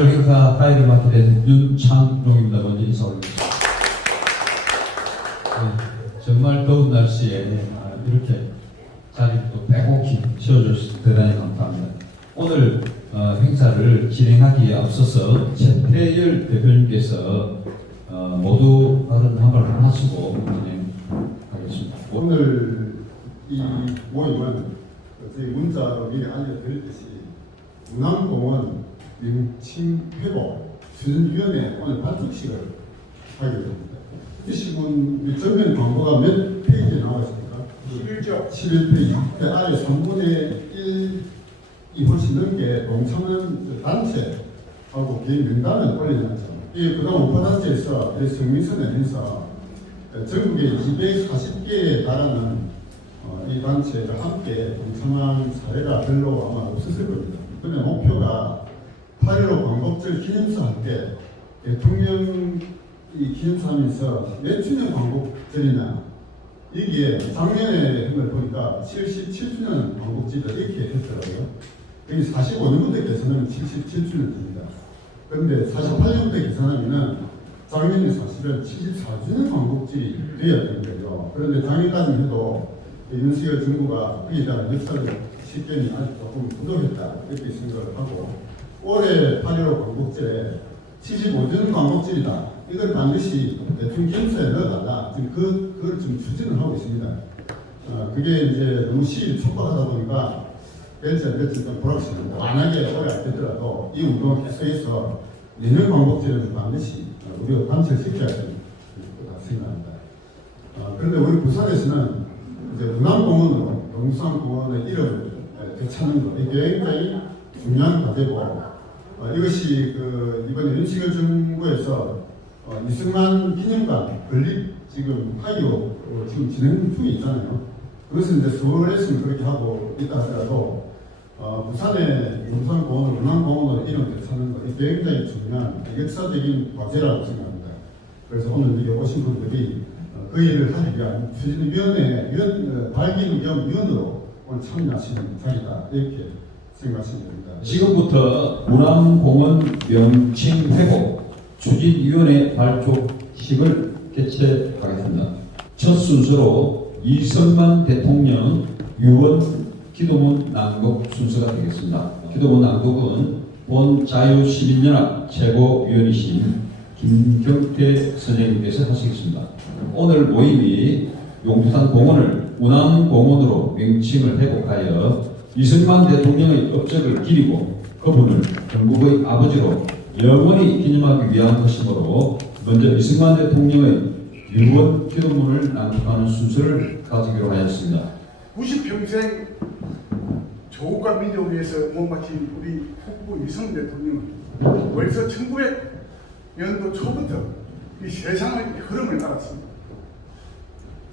오늘 행사 파일을 맡게 된 윤창룡입니다. 먼저 인사 올리겠습니다. 네, 정말 더운 날씨에 이렇게 자리를 또 빼곡히 채워주셔서 대단히 감사합니다. 오늘 행사를 진행하기에 앞서서 최태열 대표님께서 모두 발언 한 말 하시고 진행하겠습니다. 오늘 이 모임은 저희 문자로 미리 알려드렸듯이 문화공원 명칭 회복 추진위원회 오늘 발족식을 하게 됩니다. 주시군 전면 광고가 몇 페이지에 나와 있습니까? 11조. 11페이지. 그 아래 3분의 1이 훨씬 넘게 동참하는 단체하고 개인 명단을 올려놨죠. 이 그동안 우파단체에서 성미선을 해서 전국에 240개에 달하는 이 단체가 함께 동참한 사례가 별로 아마 없었을 겁니다. 그러면 목표가 8.15 광복절 기념사 할 때 대통령이 기념사하면서 몇 주년 광복절이나 이게 작년에 한 걸 보니까 77주년 광복절이다 이렇게 했더라고요. 여기 45년부터 계산하면 77주년 됩니다. 그런데 48년부터 계산하면은 작년에 사실은 74주년 광복절이 되어야 되는 거죠. 그런데 작년까지는 해도 윤석열 정부가 거기에 대한 역사를 실견이 아직 조금 부족했다 이렇게 생각을 하고 올해 8.15 광복절에 75주년 광복절이다. 이걸 반드시 대통령 기념사에 넣어달라. 지금 그걸 좀 추진을 하고 있습니다. 그게 이제 너무 시일이 촉박하다 보니까 될지 안 될지 좀 불확실합니다. 만약에 올해 안 되더라도 이 운동을 계속해서 내년 광복절에는 반드시 우리가 관철시켜야 된다고 생각합니다. 그런데 우리 부산에서는 이제 문화공원으로 동수산공원의 이름을 되찾는 것, 이게 굉장히 중요한 과제고, 이것이 이번에 윤석열 정부에서 이승만 기념관 건립 지금 파이오 지금 진행 중에 있잖아요. 그것은 이제 서울에서는 그렇게 하고 있다 하더라도 부산의 동수산공원을 문화공원으로 이름을 되찾는 것, 이게 굉장히 중요한 역사적인 과제라고 생각합니다. 그래서 오늘 여기 오신 분들이 그 일을 하기 위한 추진위원회 발기능 겸 위원으로 오늘 참여하시는 자리다 이렇게 생각하시면 됩니다. 지금부터 문화공원 명칭 회복 추진위원회 발족식을 개최하겠습니다. 첫 순서로 이승만 대통령 유언 기도문 낭독 순서가 되겠습니다. 기도문 낭독은 본 자유시민연합 최고위원이신 김경태 선생님께서 하시겠습니다. 오늘 모임이 용두산 공원을 문화공원으로 명칭을 회복하여 이승만 대통령의 업적을 기리고 그분을 전국의 아버지로 영원히 기념하기 위한 것이므로 먼저 이승만 대통령의 유언 기도문을 낭독하는 순서를 가지기로 하였습니다. 90평생 조국과 민족을 위해서 몸바친 우리 국부 이승만 대통령은 벌써 1900년도 초부터 이 세상의 흐름을 알았습니다.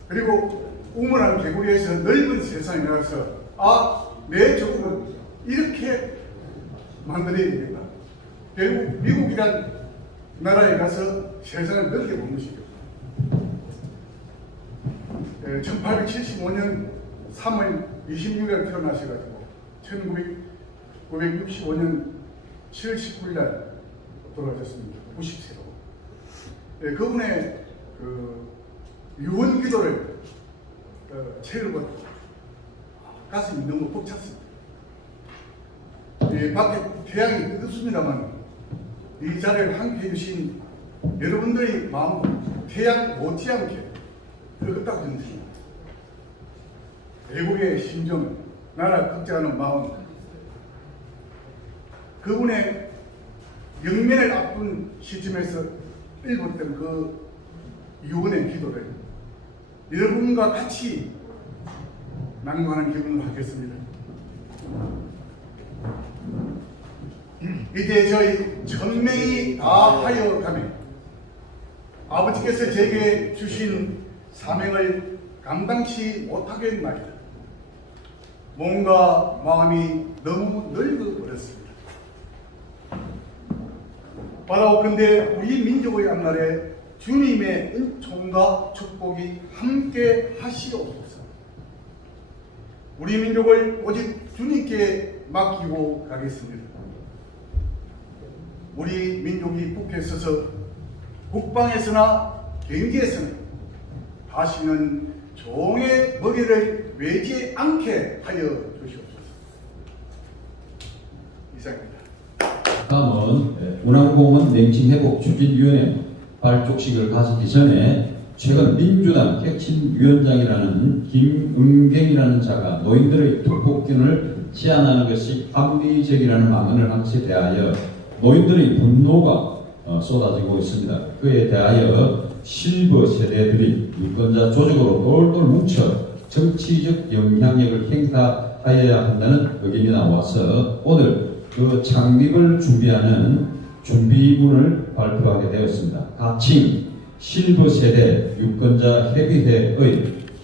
그리고 우물한 개구리에서 넓은 세상에 나가서 내 조국은 이렇게 만들어야 되겠다. 결국 미국이란 나라에 가서 세상을 넓게 본 것이죠. 1875년 3월 26일 태어나셔가지고 1965년 7월 19일 날 돌아가셨습니다. 90세로. 그분의 유언 기도를 책을 가슴이 너무 벅찼습니다. 밖에 태양이 뜨겁습니다만 이 자리를 함께 해주신 여러분들의 마음 태양 못지않게 뜨겁다고 생각합니다. 애국의 심정, 나라 걱정하는 마음, 그분의 영면을 앞둔 시점에서 읽었던 그 유언의 기도를 여러분과 같이 낭독하는 기분으로 하겠습니다. 이제 저희 천명이 다 하여 가매 아버지께서 제게 주신 사명을 감당치 못하겠나이다. 몸과 마음이 너무 늙어버렸습니다. 바라오건대 우리 민족의 앞날에 주님의 은총과 축복이 함께 하시옵소서. 우리 민족을 오직 주님께 맡기고 가겠습니다. 우리 민족이 굳게 서서 국방에서나 경제에서는 다시는 종의 먹이를 매지 않게 하여 주시옵소서. 이상입니다. 다음은 운항공원 냉침회복추진위원회 발족식을 가지기 전에 최근 민주당 혁신위원장이라는 김은경이라는 자가 노인들의 투폭견을 제안하는 것이 합리적이라는 망언을 한 것에 대하여 노인들의 분노가 쏟아지고 있습니다. 그에 대하여 실버 세대들이 유권자 조직으로 똘똘 뭉쳐 정치적 영향력을 행사하여야 한다는 의견이 나와서 오늘 그 창립을 준비하는 준비문을 발표하게 되었습니다. 가칭 실버 세대 유권자 협의회의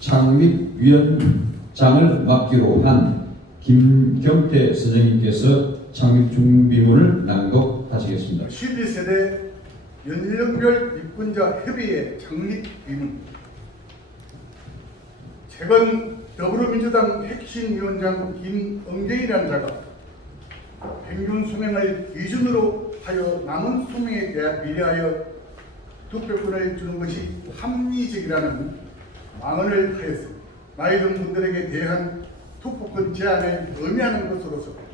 창립위원장을 맡기로 한 김경태 선생님께서 창립 준비문을 낭독하시겠습니다. 12세대 연령별 유권자 협의회 창립 의문. 최근 더불어민주당 혁신위원장 김은경이라는 자가 평균 수명을 기준으로 하여 남은 수명에 비례하여 투표권을 주는 것이 합리적이라는 망언을 하였습니다. 나이 든 분들에게 대한 투표권 제한을 의미하는 것으로서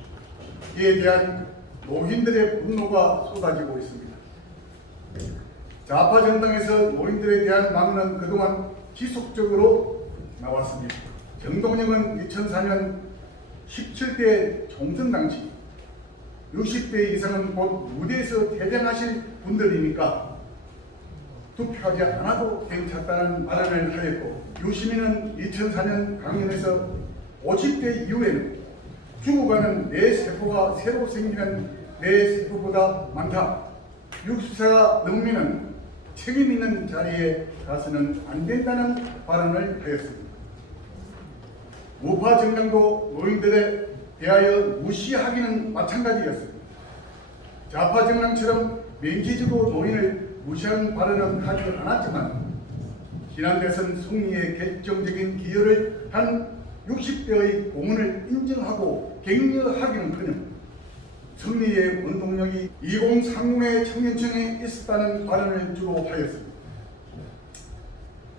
이에 대한 노인들의 분노가 쏟아지고 있습니다. 좌파 정당에서 노인들에 대한 망언은 그동안 지속적으로 나왔습니다. 정동영은 2004년 17대 총선 당시 60대 이상은 곧 무대에서 퇴장하실 분들이니까 투표하지 않아도 괜찮다는 발언을 하였고, 유시민은 2004년 강연에서 50대 이후에는 죽어가는 내 세포가 새로 생기는 내 세포보다 많다. 60세가 넘으면 책임 있는 자리에 가서는 안 된다는 발언을 하였습니다. 우파 정당도 노인들에 대하여 무시하기는 마찬가지였습니다. 좌파 정당처럼 민주주도 노인을 무시하는 발언은 하지 않았지만 지난 대선 승리에 결정적인 기여를 한 60대의 공헌을 인정하고 격려하기는커녕 승리의 원동력이 2030의 청년층에 있었다는 발언을 주로 하였습니다.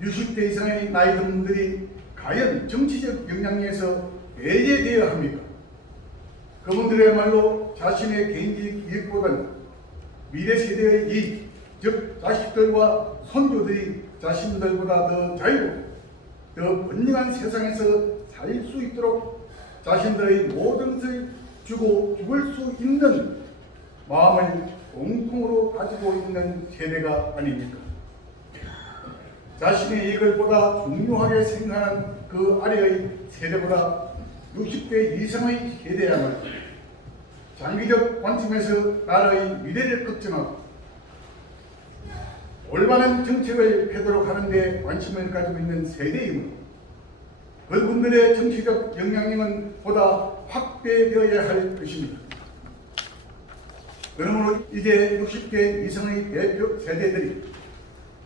60대 이상의 나이 든 분들이 과연 정치적 역량에서 배제되어야 합니까? 그분들의말로 자신의 개인적 이익보다는 미래 세대의 이익, 즉 자식들과 손주들이 자신들보다 더 자유롭고 더 번영한 세상에서 살 수 있도록 자신들의 모든 것을 주고 죽을 수 있는 마음을 공통으로 가지고 있는 세대가 아닙니까? 자신의 이익을 보다 중요하게 생각하는 그 아래의 세대보다 60대 이상의 세대야말로 장기적 관점에서 나라의 미래를 걱정하고 올바른 정책을 펴도록 하는 데 관심을 가지고 있는 세대이므로 그분들의 정치적 영향력은 보다 확대되어야 할 것입니다. 그러므로 이제 60대 이상의 대표 세대들이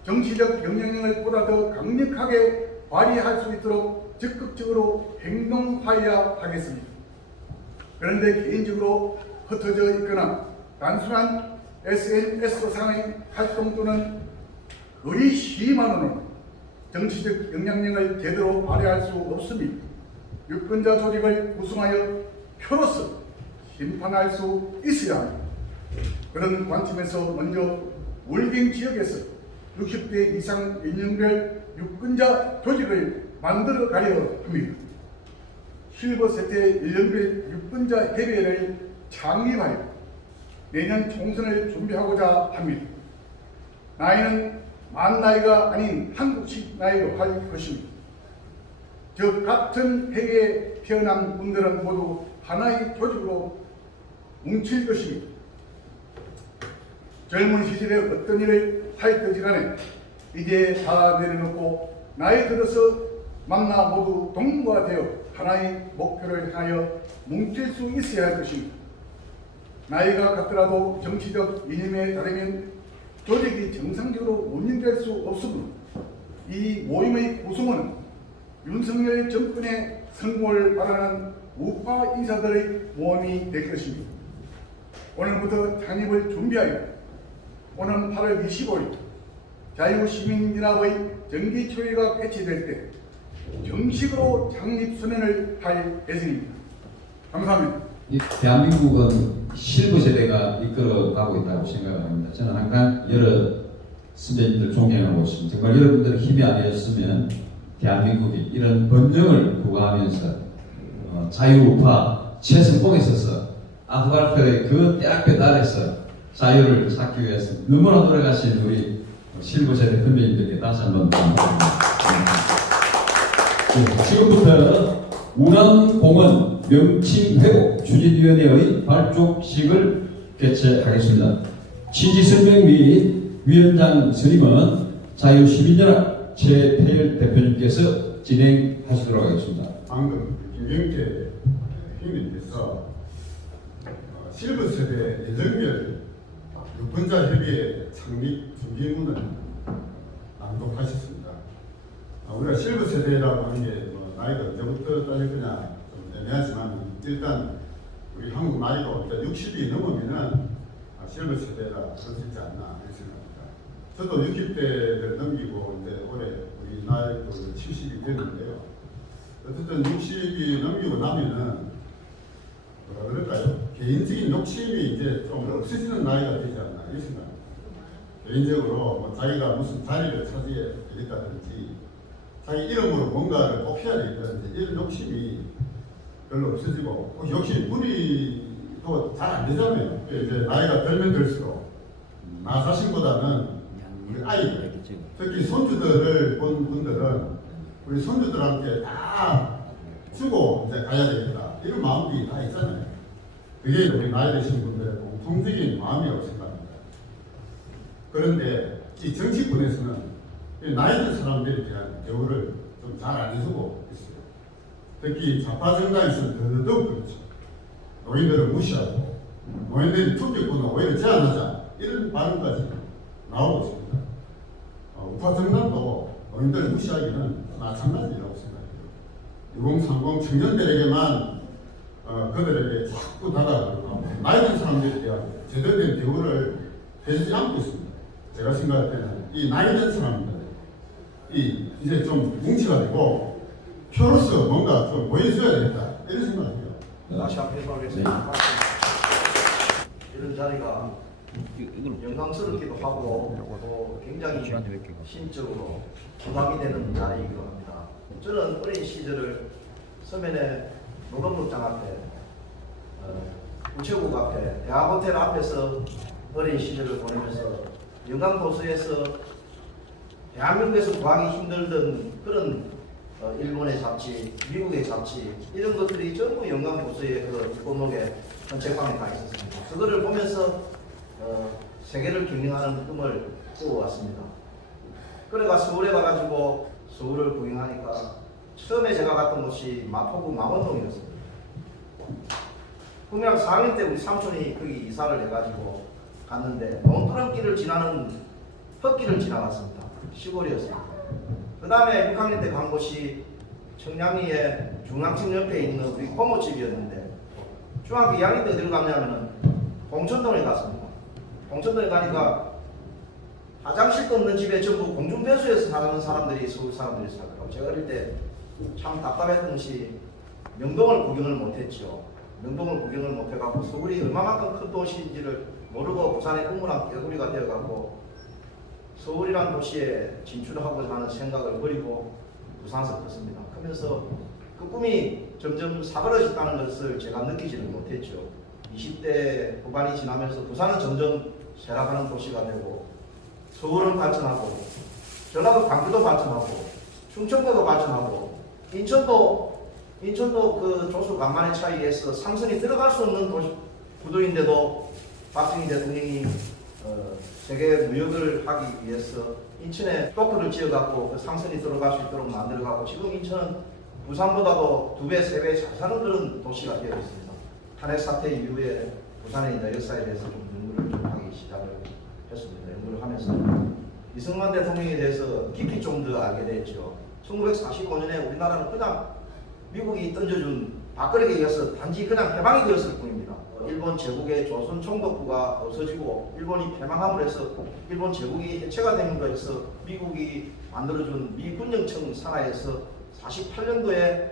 정치적 영향력을 보다 더 강력하게 발휘할 수 있도록 적극적으로 행동하여야 하겠습니다. 그런데 개인적으로 흩어져 있거나 단순한 SNS상의 활동 또는 거리 시위만으로는 정치적 영향력을 제대로 발휘할 수 없습니다. 유권자 조직을 구성하여 표로서 심판할 수 있어야 합니다. 그런 관점에서 먼저 월경 지역에서 60대 이상 연령별 유권자 조직을 만들어 가려 합니다. 실버 세대 연령별 유권자 협의회를 창립하여 내년 총선을 준비하고자 합니다. 나이는 만 나이가 아닌 한국식 나이로 할 것입니다. 저 같은 해에 태어난 분들은 모두 하나의 조직으로 뭉칠 것입니다. 젊은 시절에 어떤 일을 하였든지 간에 이제 다 내려놓고 나이 들어서 만나 모두 동무가 되어 하나의 목표를 향하여 뭉칠 수 있어야 할 것입니다. 나이가 같더라도 정치적 이념에 따르면 조직이 정상적으로 운영될 수 없으므로 이 모임의 구성원은 윤석열 정권의 성공을 바라는 우파 인사들의 모임이 될 것입니다. 오늘부터 창립을 준비하여 오는 8월 25일 자유시민연합의 정기초회가 개최될 때 정식으로 창립 선언을 할 예정입니다. 감사합니다. 이 대한민국은 실버 세대가 이끌어가고 있다고 생각합니다. 저는 항상 여러 선배님들 존경하고 있습니다. 정말 여러분들의 힘이 아니었으면 대한민국이 이런 번영을 구가하면서 자유우파 최선봉에 서서 아흐발표의 그 대학교 달에서 자유를 찾기 위해서 너무나 노력하신 우리 실버 세대 선배님들께 다시 한번 감사드립니다. 지금부터 운암공원 명칭회복 추진위원회의 발족식을 개최하겠습니다. 취지설명 및 위원장 선임은 자유시민연합 최태일 대표님께서 진행하시도록 하겠습니다. 방금 김경태 대표님께서 실버 세대 예정별 유권자 협의회 창립 준비문을 낭독하셨습니다. 우리가 실버 세대라고 하는 게 나이가 언제부터 따질 거냐 좀 애매하지만 일단 우리 한국 나이가 60이 넘으면은 실버 세대라 그럴 수 있지 않나 이렇게 생각합니다. 저도 60대를 넘기고 이제 올해 우리 나이도 70이 됐는데요. 어쨌든 60이 넘기고 나면은 뭐라 그럴까요? 개인적인 욕심이 이제 좀 없어지는 나이가 되지 않나 이렇게 생각합니다. 개인적으로 뭐 자기가 무슨 자리를 차지해야 되겠다든지 자기 이름으로 뭔가를 꼭 해야 되겠다든지 이런 욕심이 별로 없어지고 욕심 부리도 잘 안 되잖아요. 이제 나이가 들면 들수록 나 자신보다는 우리 아이들, 특히 손주들을 본 분들은 우리 손주들한테 다 주고 이제 가야 되겠다 이런 마음이 다 있잖아요. 그게 우리 나이 드신 분들의 공통적인 마음이라고 생각합니다. 그런데 이 정치권에서는 나이 든 사람들에 대한 대우를 좀 잘 안 해주고 있어요. 특히 좌파 정당에서는 더더욱 그렇죠. 노인들을 무시하고 노인들이 투표권을 오히려 제한하자 이런 발언까지 나오고 있습니다. 우파 정당도 노인들을 무시하기는 마찬가지라고 생각해요. 2030 청년들에게만 그들에게 자꾸 다가가고 나이 든 사람들에 대한 제대로 된 대우를 해주지 않고 있습니다. 제가 생각할 때는 이 나이 든 사람들 이제 좀 뭉치가 되고 표로서 뭔가 좀 보여줘야 되겠다 이런 생각이에요. 다시 한번 해보겠습니다. 이런 자리가 영광스럽기도 하고 또 굉장히 심적으로 부담이 되는 자리이기도 합니다. 저는 어린 시절을 서면의 노동극장 앞에 우체국 앞에 대학호텔 앞에서 어린 시절을 보내면서 영광도서에서 대한민국에서 구하기 힘들던 그런 일본의 잡지, 미국의 잡지 이런 것들이 전부 영광도서의 그 골목에 책방에 다 있었습니다. 그거를 보면서 세계를 경영하는 꿈을 꾸어왔습니다. 그래가 서울에 가가지고 서울을 구경하니까 처음에 제가 갔던 곳이 마포구 망원동이었습니다. 분명 4학년 때 우리 삼촌이 거기 이사를 해가지고 갔는데 논두렁길을 지나는 흙길을 지나갔습니다. 시골이었습니다. 그 다음에 6학년 때 간 곳이 청량리에 중앙청 옆에 있는 우리 고모집이었는데 중학교 2학년 때 어디를 갔냐면은 공천동에 갔습니다. 공천동에 가니까 화장실도 없는 집에 전부 공중배수에서 사는 사람들이 서울 사람들이 살더라고요. 제가 어릴 때 참 답답했던 것이 명동을 구경을 못했죠. 명동을 구경을 못해갖고 서울이 얼마만큼 큰 도시인지를 모르고 부산의 꿈무랑 개구리가 되어갖고 서울이라는 도시에 진출하고자 하는 생각을 버리고 부산에서 컸습니다. 그러면서 그 꿈이 점점 사그러졌다는 것을 제가 느끼지는 못했죠. 20대 후반이 지나면서 부산은 점점 쇠락하는 도시가 되고 서울은 발전하고 전라도 광주도 발전하고 충청도도 발전하고 인천도 그 조수 간만의 차이에서 상선이 들어갈 수 없는 구도인데도 박정희 대통령이 세계 무역을 하기 위해서 인천에 도크를 지어갖고 그 상선이 들어갈 수 있도록 만들어갖고 지금 인천은 부산보다도 2배, 3배 잘 사는 그런 도시가 되어 있습니다. 탄핵 사태 이후에 부산의 역사에 대해서 좀 연구를 좀 하기 시작을 했습니다. 연구를 하면서 이승만 대통령에 대해서 깊이 좀 더 알게 됐죠. 1945년에 우리나라는 그냥 미국이 던져준 밥그릇에 이어서 단지 그냥 해방이 되었을 뿐입니다. 일본 제국의 조선 총독부가 없어지고 일본이 패망함으로 해서 일본 제국이 해체가 되면서 해서 미국이 만들어준 미군정청 산하에서 48년도에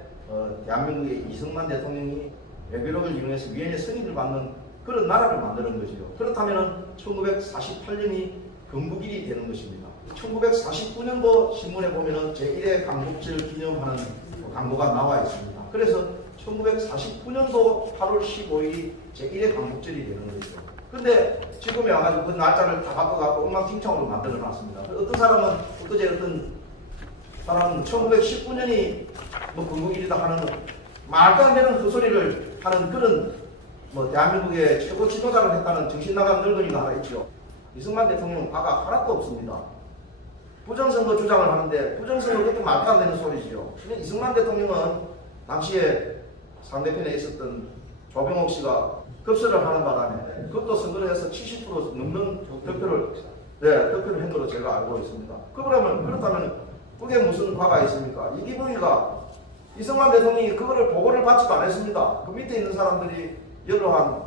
대한민국의 이승만 대통령이 외교력을 이용해서 위원회 승인을 받는 그런 나라를 만드는 거죠. 그렇다면 1948년이 건국일이 되는 것입니다. 1949년도 신문에 보면은 제1회 강국절 기념하는 광고가 나와 있습니다. 그래서 1949년도 8월 15일이 제1회 강국절이 되는 거죠. 근데 지금에 와가지고 그 날짜를 다 바꿔갖고 엉망진창으로 만들어 놨습니다. 어떤 사람은, 엊그제 어떤 사람은 1919년이 뭐 건국일이다 하는 말도 안 되는 헛소리를 하는 그런 뭐 대한민국의 최고 지도자를 했다는 정신 나간 늙은이가 하나 있죠. 이승만 대통령은 과가 하나도 없습니다. 부정선거 주장을 하는데 부정선거 그것도 말도 안 되는 소리죠. 근데 이승만 대통령은 당시에 상대편에 있었던 조병옥 씨가 급서를 하는 바람에 그것도 선거를 해서 70% 넘는 득표를 한 걸로 제가 알고 있습니다. 그렇다면 그게 무슨 과가 있습니까? 이기붕이가 이승만 대통령이 그거를 보고를 받지도 않았습니다. 그 밑에 있는 사람들이 연로한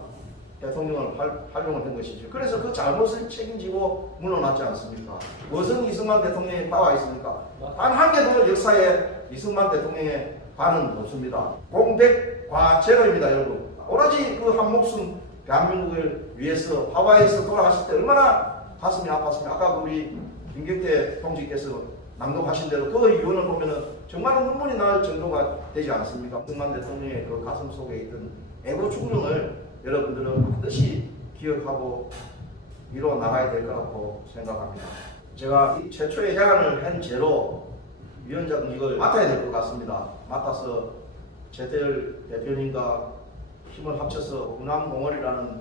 대통령을 활용을 한 것이죠. 그래서 그 잘못을 책임지고 물러났지 않습니까? 무슨 이승만 대통령의 과가 있습니까? 단 한 개도 역사에 이승만 대통령의 과는 없습니다. 공백 과제로입니다, 여러분. 오로지 그 한 목숨 대한민국을 위해서 하와이에서 돌아가실 때 얼마나 가슴이 아팠습니까? 아까 우리 김경태 동지께서 낭독하신 대로 그 이유를 보면은 정말 눈물이 날 정도가 되지 않습니까? 이승만 대통령의 그 가슴 속에 있던 애국 충정을 여러분들은 반드시 기억하고 이뤄 나가야 될 거라고 생각합니다. 제가 최초의 해안을 한 죄로 위원장직을 맡아야 될 것 같습니다. 맡아서 제태열 대표님과 힘을 합쳐서 운암공원이라는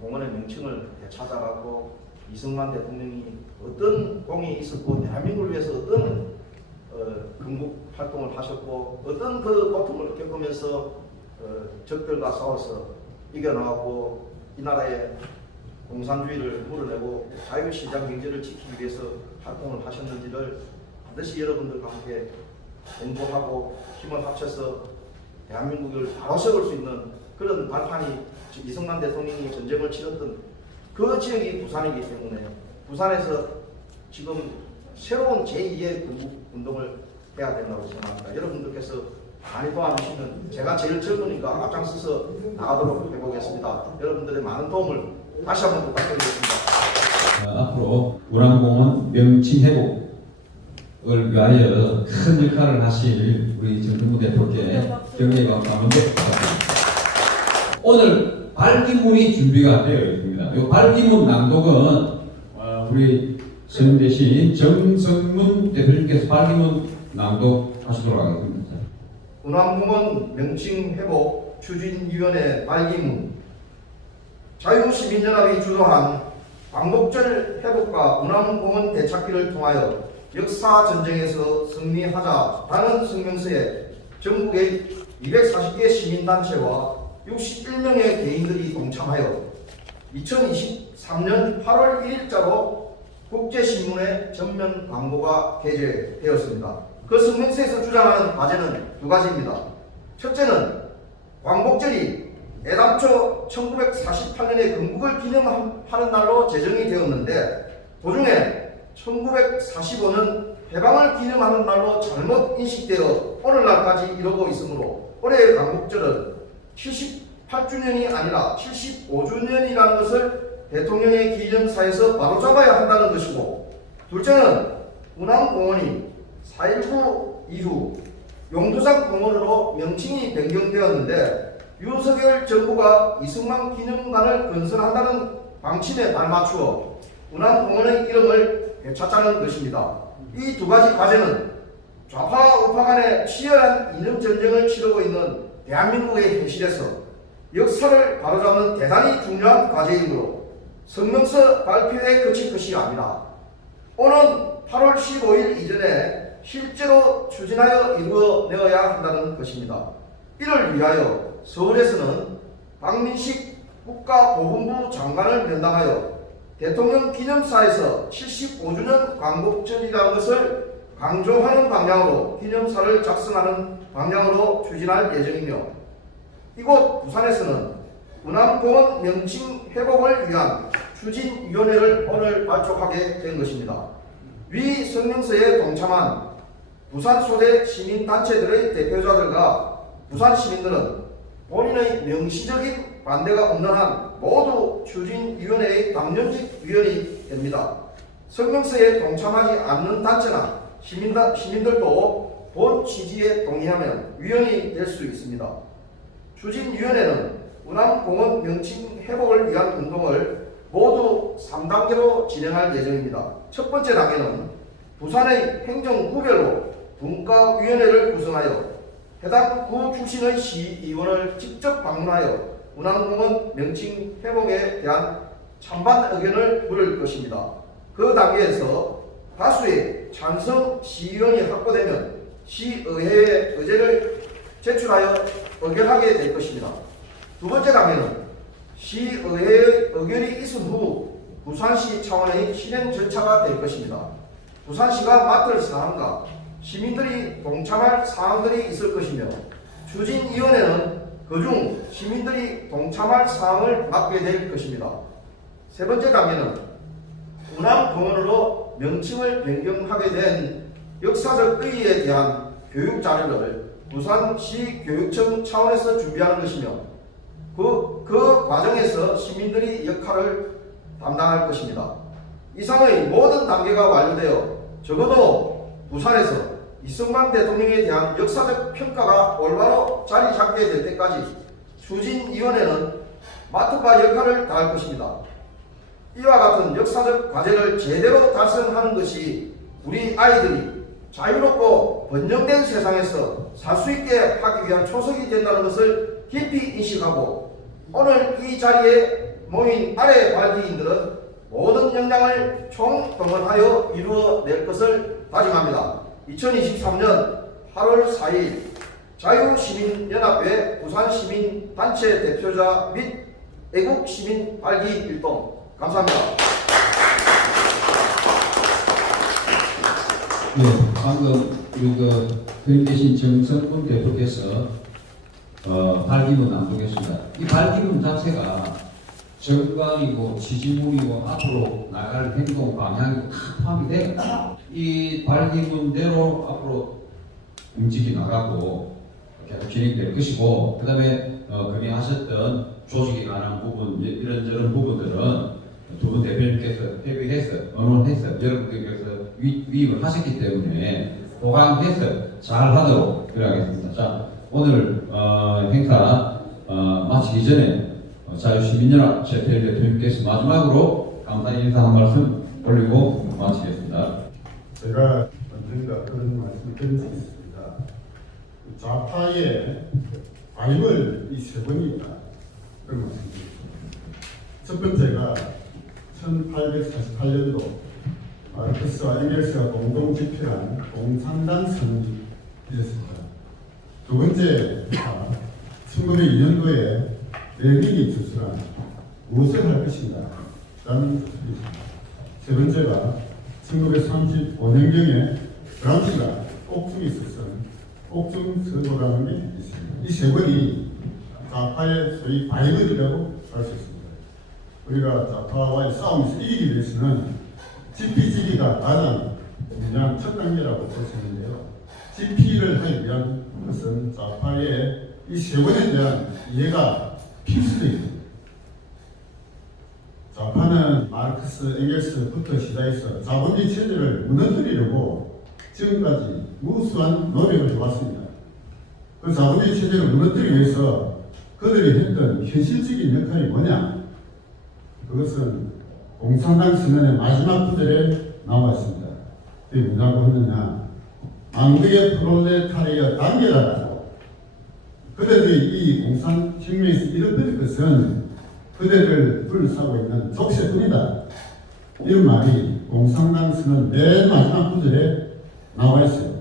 공원의 명칭을 찾아가고 이승만 대통령이 어떤 공이 있었고 대한민국을 위해서 어떤 건국 활동을 하셨고 어떤 그 고통을 겪으면서 적들과 싸워서 이겨나가고 이 나라의 공산주의를 물어내고 자유시장 경제를 지키기 위해서 활동을 하셨는지를 반드시 여러분들과 함께 공부하고 힘을 합쳐서 대한민국을 바로 세울 수 있는 그런 발판이 이승만 대통령이 전쟁을 치렀던 그 지역이 부산이기 때문에 부산에서 지금 새로운 제2의 건국운동을 해야 된다고 생각합니다. 여러분들께서 많이 도와주시면 제가 제일 젊으니까 앞장서서 나가도록 해보겠습니다. 여러분들의 많은 도움을 다시 한번 부탁드리겠습니다. 앞으로 운암공원 명칭 회복을 위하여 큰 역할을 하실 우리 정동구 대표께 경례가 가운데 오늘 발기문이 준비가 되어 있습니다. 이 발기문 낭독은 우리 선임 대신 정성문 대표님께서 발기문 낭독하시도록 하겠습니다. 운암공원 명칭 회복 추진위원회 발기문 자유시민연합이 주도한 광복절 회복과 운암공원 되찾기를 통하여 역사전쟁에서 승리하자라는 성명서에 전국의 240개 시민단체와 61명의 개인들이 동참하여 2023년 8월 1일자로 국제신문에 전면 광고가 게재되었습니다. 그 성명서에서 주장하는 과제는 두 가지입니다. 첫째는 광복절이 애당초 1948년에 건국을 기념하는 날로 제정이 되었는데 도중에 1945년 해방을 기념하는 날로 잘못 인식되어 오늘날까지 이르고 있으므로 올해의 광복절은 78주년이 아니라 75주년이라는 것을 대통령의 기념사에서 바로잡아야 한다는 것이고, 둘째는 운암공원이 4.19 이후 용두산 공원으로 명칭이 변경되었는데 윤석열 정부가 이승만 기념관을 건설한다는 방침에 발맞추어 운암공원의 이름을 되찾자는 것입니다. 이 두 가지 과제는 좌파 우파 간의 치열한 이념전쟁을 치르고 있는 대한민국의 현실에서 역사를 바로잡는 대단히 중요한 과제이므로 성명서 발표에 그칠 것이 아니라 오는 8월 15일 이전에 실제로 추진하여 이루어내어야 한다는 것입니다. 이를 위하여 서울에서는 박민식 국가보훈부 장관을 면담하여 대통령 기념사에서 75주년 광복절이라는 것을 강조하는 방향으로 기념사를 작성하는 방향으로 추진할 예정이며, 이곳 부산에서는 운암공원 명칭 회복을 위한 추진위원회를 오늘 발족하게 된 것입니다. 위 성명서에 동참한 부산 소재 시민단체들의 대표자들과 부산 시민들은 본인의 명시적인 반대가 없는 한 모두 추진위원회의 당연직 위원이 됩니다. 성명서에 동참하지 않는 단체나 시민들도 본 취지에 동의하면 위원이 될 수 있습니다. 추진위원회는 운암공원 명칭 회복을 위한 운동을 모두 3단계로 진행할 예정입니다. 첫 번째 단계는 부산의 행정구별로 분과위원회를 구성하여 해당 구 출신의 시의원을 직접 방문하여 운암공원 명칭 회복에 대한 찬반 의견을 물을 것입니다. 그 단계에서 다수의 찬성 시의원이 확보되면 시의회에 의제를 제출하여 의결하게 될 것입니다. 두 번째 단계는 시의회의 의견이 있은 후 부산시 차원의 실행 절차가 될 것입니다. 부산시가 맡을 사항과 시민들이 동참할 사항들이 있을 것이며 추진위원회는 그중 시민들이 동참할 사항을 맡게 될 것입니다. 세 번째 단계는 운암공원으로 명칭을 변경하게 된 역사적 의의에 대한 교육 자료를 부산시 교육청 차원에서 준비하는 것이며 그 과정에서 시민들이 역할을 담당할 것입니다. 이상의 모든 단계가 완료되어 적어도 부산에서 이승만 대통령에 대한 역사적 평가가 올바로 자리 잡게 될 때까지 추진위원회는 맡은 바 역할을 다할 것입니다. 이와 같은 역사적 과제를 제대로 달성하는 것이 우리 아이들이 자유롭고 번영된 세상에서 살 수 있게 하기 위한 초석이 된다는 것을 깊이 인식하고 오늘 이 자리에 모인 아래 발기인들은 모든 역량을 총동원하여 이루어낼 것을 다짐합니다. 2023년 8월 4일 자유시민연합회 부산시민단체 대표자 및 애국시민 발기일동 감사합니다. 예, 방금 우리 그림 계신 정성훈 대표께서 발기문 낭독했습니다. 이 발기문 자체가 정강이고 지지문이고 앞으로 나갈 행동 방향이 다 포함이 돼요. 이 발기문대로 앞으로 움직이 나가고 계속 진행될 것이고, 그 다음에 건의하셨던 조직에 관한 부분, 이런저런 부분들은 두 분 대표님께서 회의해서 언론해서 여러분들께서 위임을 하셨기 때문에 보강해서 잘 하도록 그래야겠습니다. 자, 오늘 행사 마치기 전에 자유시민연합 최태일 대표님께서 마지막으로 감사 인사 한 말씀 올리고 마치겠습니다. 제가 언젠가 그런 말씀을 드린 적이 있습니다. 좌파의 바이블 이 세 번이 있다. 그런 말씀드렸습니다. 첫 번째가 1848년도 마르크스와 엥겔스가 공동 집필한 공산당 선언이 있었습니다. 두 번째가 1902년도에 레닌이 주술한 무엇을 할 것인가 라는 주술입니다. 세 번째가 1935년경에 그람시가 옥중에 썼던 옥중서고라는 게 있습니다. 이 세 권이 좌파의 소위 바이블이라고 할 수 있습니다. 우리가 좌파와의 싸움에서 이기기 위해서는 지피지기가 가장 중요한 첫 단계라고 볼 수 있는데요. 지피를 하기 위한 것은 좌파의 이 세 권에 대한 이해가 필수적입니다. 좌파는 마르크스, 엥겔스부터 시작해서 자본주의 체제를 무너뜨리려고 지금까지 무수한 노력을 해왔습니다. 그 자본주의 체제를 무너뜨리기 위해서 그들이 했던 현실적인 역할이 뭐냐? 그것은 공산당 선언의 마지막 구절에 나와 있습니다. 그게 뭐라고 했느냐? 망국의 프롤레타리아 단계라고. 그들이 이 공산혁명에서 잃어버릴 것은 그들을 둘러싸고 있는 족쇄뿐이다. 이런 말이 공산당 선언 맨 마지막 구절에 나와 있어요.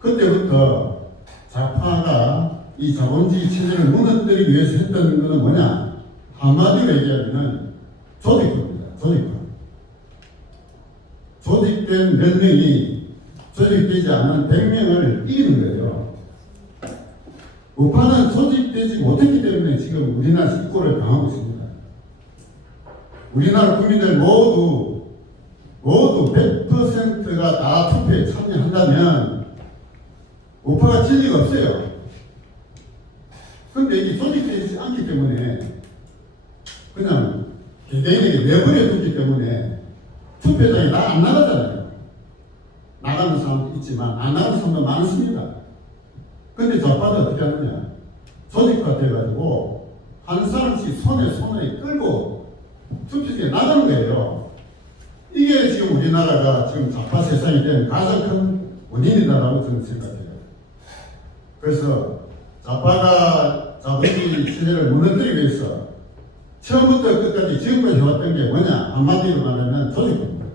그때부터 좌파가 이 자본주의 체제를 무너뜨리기 위해서 했던 것은 뭐냐? 한마디로 얘기하면 조직입니다. 조직된 몇 명이 조직되지 않은 100명을 이기는 거예요. 우파는 조직되지 못했기 때문에 지금 우리나라 식구를 당하고 있습니다. 우리나라 국민들 모두 100%가 다 투표에 참여한다면 우파가 질 리가 없어요. 근데 이게 조직되지 않기 때문에 그냥 개개인에게 내버려 두기 때문에 투표장에 다 안 나가잖아요. 나가는 사람도 있지만 안 나가는 사람도 많습니다. 근데 좌파는 어떻게 하느냐? 조직화 돼가지고 한 사람씩 손에 끌고 투표장에 나가는 거예요. 이게 지금 우리나라가 지금 좌파 세상이 된 가장 큰 원인이다라고 저는 생각해요. 그래서 좌파가 자본주의 체제를 무너뜨리기 위해서 처음부터 끝까지 지금까지 해왔던 게 뭐냐? 한마디로 말하면 조직입니다.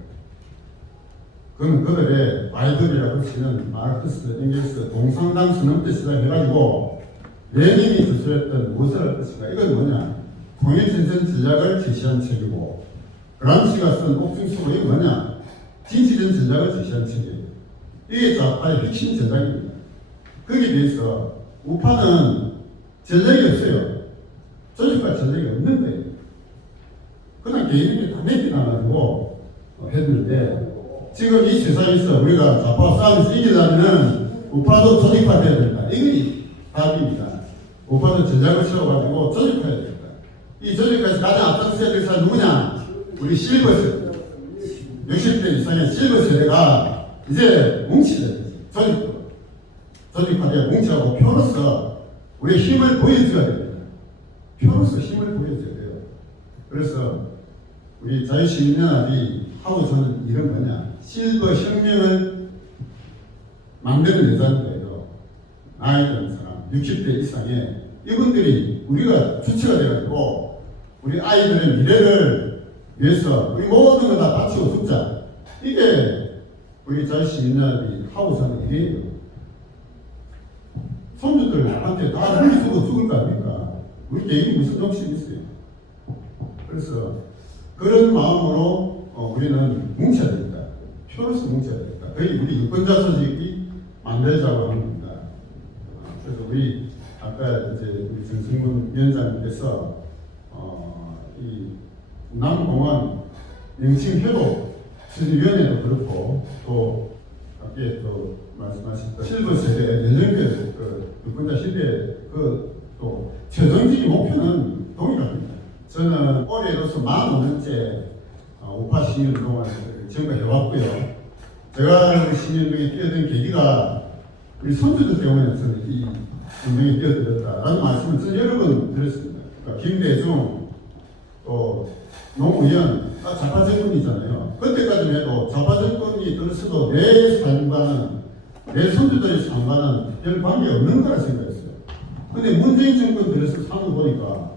그건 그들의 바이블이라고 치는 마르크스, 엥겔스, 동상당 선언부터 시작해가지고 레닌이 주술했던 무엇을 할 것인가? 이건 뭐냐? 통일전선 전략을 제시한 책이고 그람시가 쓴 옥중수고 이게 뭐냐? 진취전 전략을 제시한 책이에요. 이게 좌파의 핵심 전략입니다. 거기에 비해서 우파는 전략이 없어요. 조직과 전략이 없는 거예요. 그냥 개인이 다 내기나가지고 했는데 지금 이 세상에서 우리가 좌파와 싸움에서 이기려면 우파도 조직화돼야 된다. 이게 답입니다. 우파도 전략을 세워가지고 조직화해야 된다. 이 조직화에서 가장 앞장서야 될 사람 누구냐? 우리 실버세대 60대 이상의 실버세대가 이제 뭉치자. 조직화돼 뭉치하고 표로서 우리의 힘을 보여줘야 됩니다. 표로서 힘을 보여줘야 돼요. 그래서 우리 자유시민연합이 하고 저는 이런 거냐? 실버 혁명을 만들어내자는 거예요. 나이 드는 사람, 60대 이상의 이분들이 우리가 주체가 돼가지고 우리 아이들의 미래를 위해서 우리 모든 걸 다 바치고 죽자. 이게 우리 자유시민연합이 하고 사는 일이에요. 손주들한테 다 물리 쓰고 죽을 거 아닙니까? 우리 개인이 무슨 욕심이 있어요. 그래서 그런 마음으로 우리는 뭉쳐야 됩니다. 표로서 뭉쳐야 됩니다. 거의 우리 유권자 조직이 만들자고 하는 겁니다. 그래서 우리 아까 이제 우리 정승문 위원장님께서 이 남공원 명칭회도 추진위원회도 그렇고 또 앞에 또 말씀하셨던 실버 세대 내년에 그 유권자 시대 또 최종적인 목표는 동일합니다. 저는 올해로서 45년째 우파 시민운동을 지금까지 해왔고요. 제가 시민운동에 뛰어든 계기가 우리 선수들 때문에 저는 이 운동에 뛰어들었다라는 말씀을 저는 여러 번 드렸습니다. 그러니까 김대중 또 노무현 좌파 정권이잖아요. 그때까지만 해도 좌파 정권이 들었어도 내 삶과는 내 선수들의 삶과는 별 관계 없는 거라 생각했어요. 근데 문재인 정권 들어서 사는 거 보니까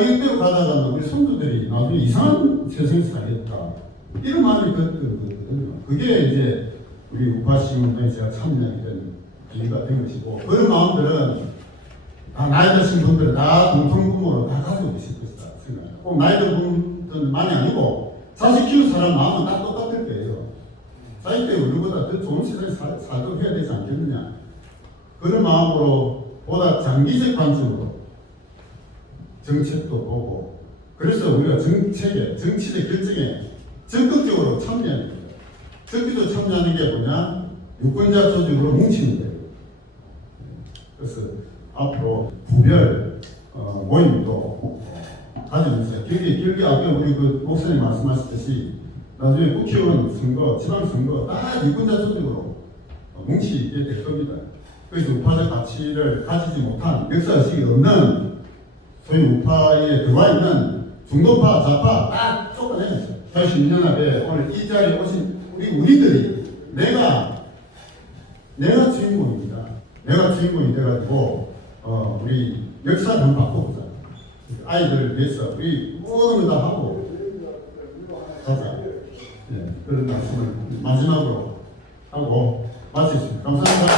이대로 가다가는 우리 선수들이 나중에 이상한 세상에 살겠다. 이런 마음이 들었거든요. 그게 이제 우리 우파 시민운동에 제가 참여하게 된 계기가 된 것이고, 그런 마음들은 다 나이 드신 분들은 다 공통분모로 다 가지고 계실 것이다 생각합니다. 꼭 나이 든 분들만이 아니고 자식 키우는 사람 마음은 다 똑같을 거예요. 자식 때 우리보다 더 좋은 세상에 살도록 해야 되지 않겠느냐. 그런 마음으로 보다 장기적 관점으로 정책도 보고, 그래서 우리가 정책에, 정치적 결정에 적극적으로 참여하는 거예요. 적극적으로 참여하는 게 뭐냐? 유권자 조직으로 뭉치는 거예요. 그래서 앞으로 구별 모임도 가지면서 길게 아까 우리 그 목사님 말씀하셨듯이 나중에 국회의원 선거, 지방선거 다 유권자 조직으로 뭉치게 될 겁니다. 그래서 우파적 가치를 가지지 못한 역사의식이 없는 소위 우파에 들어와 있는 중도파, 좌파 딱 쫓아내면서 자유시민연합에 오늘 이 자리에 오신 우리들이 내가 주인공입니다. 내가 주인공이 돼가지고 우리 역사를 한번 바꿔보자. 아이들을 위해서 우리 모든 걸 다 하고 가자. 그런 말씀을 마지막으로 하고 마치겠습니다. 감사합니다.